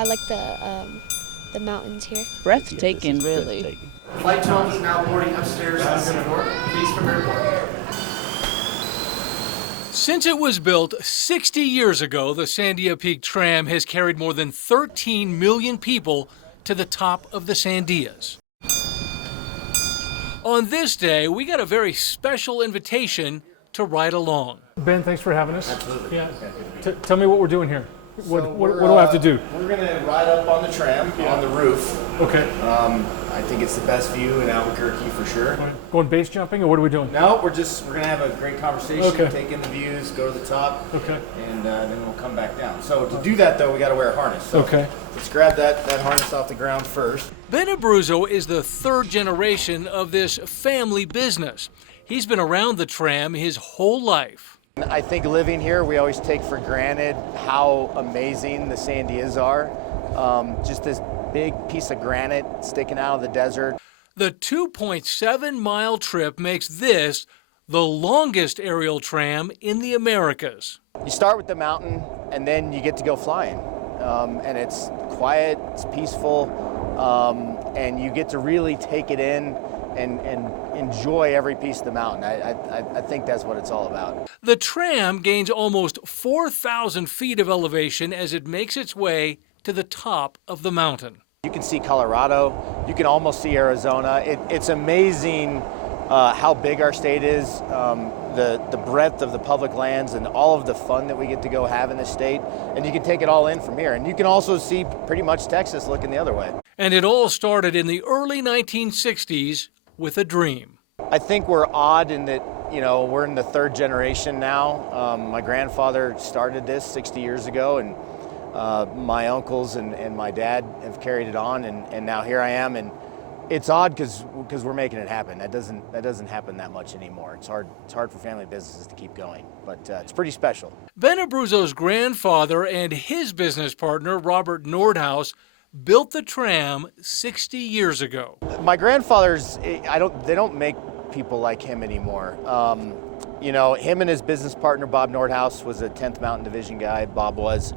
I like the mountains here. Breathtaking, really. Breathtaking. Flight 12 is now boarding upstairs at Singapore. Please prepare for it. Since it was built 60 years ago, the Sandia Peak Tram has carried more than 13 million people to the top of the Sandias. On this day, we got a very special invitation to ride along. Ben, thanks for having us. Absolutely. Yeah. Tell me what we're doing here. What do I have to do? We're going to ride up on the tram on the roof. Okay. I think it's the best view in Albuquerque for sure. Going base jumping, or what are we doing? No, we're going to have a great conversation, Okay. take in the views, go to the top, Okay. and then we'll come back down. So to do that, though, we got to wear a harness. So Okay. let's grab that harness off the ground first. Ben Abruzzo is the third generation of this family business. He's been around the tram his whole life. I think living here, we always take for granted how amazing the Sandias are. Just this big piece of granite sticking out of the desert. The 2.7-mile trip makes this the longest aerial tram in the Americas. You start with the mountain, and then you get to go flying. And it's quiet, it's peaceful, and you get to really take it in and enjoy every piece of the mountain. I think that's what it's all about. The tram gains almost 4,000 feet of elevation as it makes its way to the top of the mountain. You can see Colorado, you can almost see Arizona. It's amazing how big our state is, the breadth of the public lands and all of the fun that we get to go have in this state. And you can take it all in from here. And you can also see pretty much Texas looking the other way. And it all started in the early 1960s with a dream. I think we're odd in that, we're in the third generation now. My grandfather started this 60 years ago, and my uncles and my dad have carried it on, and now here I am. And it's odd because we're making it happen. That doesn't happen that much anymore. It's hard for family businesses to keep going, but it's pretty special. Ben Abruzzo's grandfather and his business partner, Robert Nordhaus, built the tram 60 years ago. My grandfather's, they don't make people like him anymore. Him and his business partner, Bob Nordhaus, was a 10th Mountain Division guy, Bob was,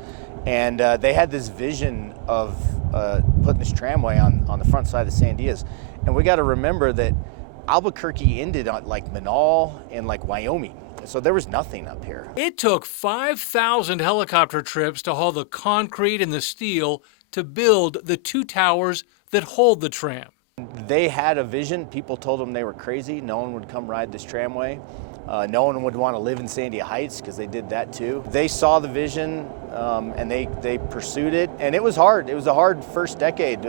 and they had this vision of putting this tramway on the front side of the Sandias. And we got to remember that Albuquerque ended on like Manal and like Wyoming. So there was nothing up here. It took 5,000 helicopter trips to haul the concrete and the steel to build the two towers that hold the tram. They had a vision. People told them they were crazy. No one would come ride this tramway. No one would want to live in Sandia Heights because they did that too. They saw the vision and they pursued it, and it was hard. It was a hard first decade.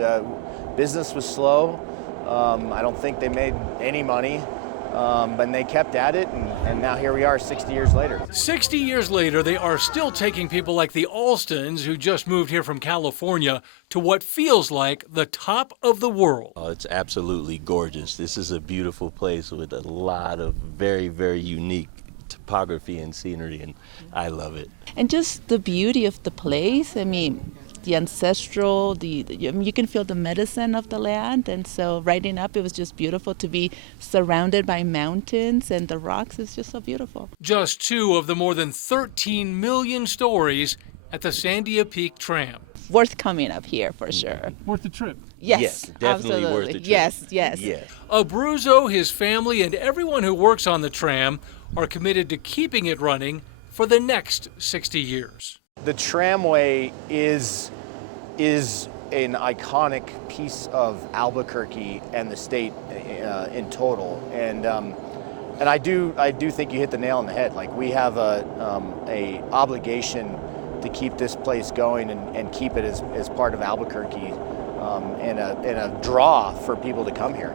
Business was slow. I don't think they made any money, but they kept at it, and now here we are 60 years later. 60 years later, they are still taking people like the Alstons, who just moved here from California, to what feels like the top of the world. Oh, it's absolutely gorgeous. This is a beautiful place with a lot of very, very unique topography and scenery, and I love it. And just the beauty of the place. I mean, the ancestral, you can feel the medicine of the land. And so riding up, it was just beautiful to be surrounded by mountains, and the rocks is just so beautiful. Just two of the more than 13 million stories at the Sandia Peak Tram. Worth coming up here for sure. Worth the trip. Yes, definitely absolutely. worth the trip. Yes. Yeah. Abruzzo, his family, and everyone who works on the tram are committed to keeping it running for the next 60 years. The tramway is an iconic piece of Albuquerque and the state in total, and I do think you hit the nail on the head. Like, we have a obligation to keep this place going and keep it as part of Albuquerque and a draw for people to come here.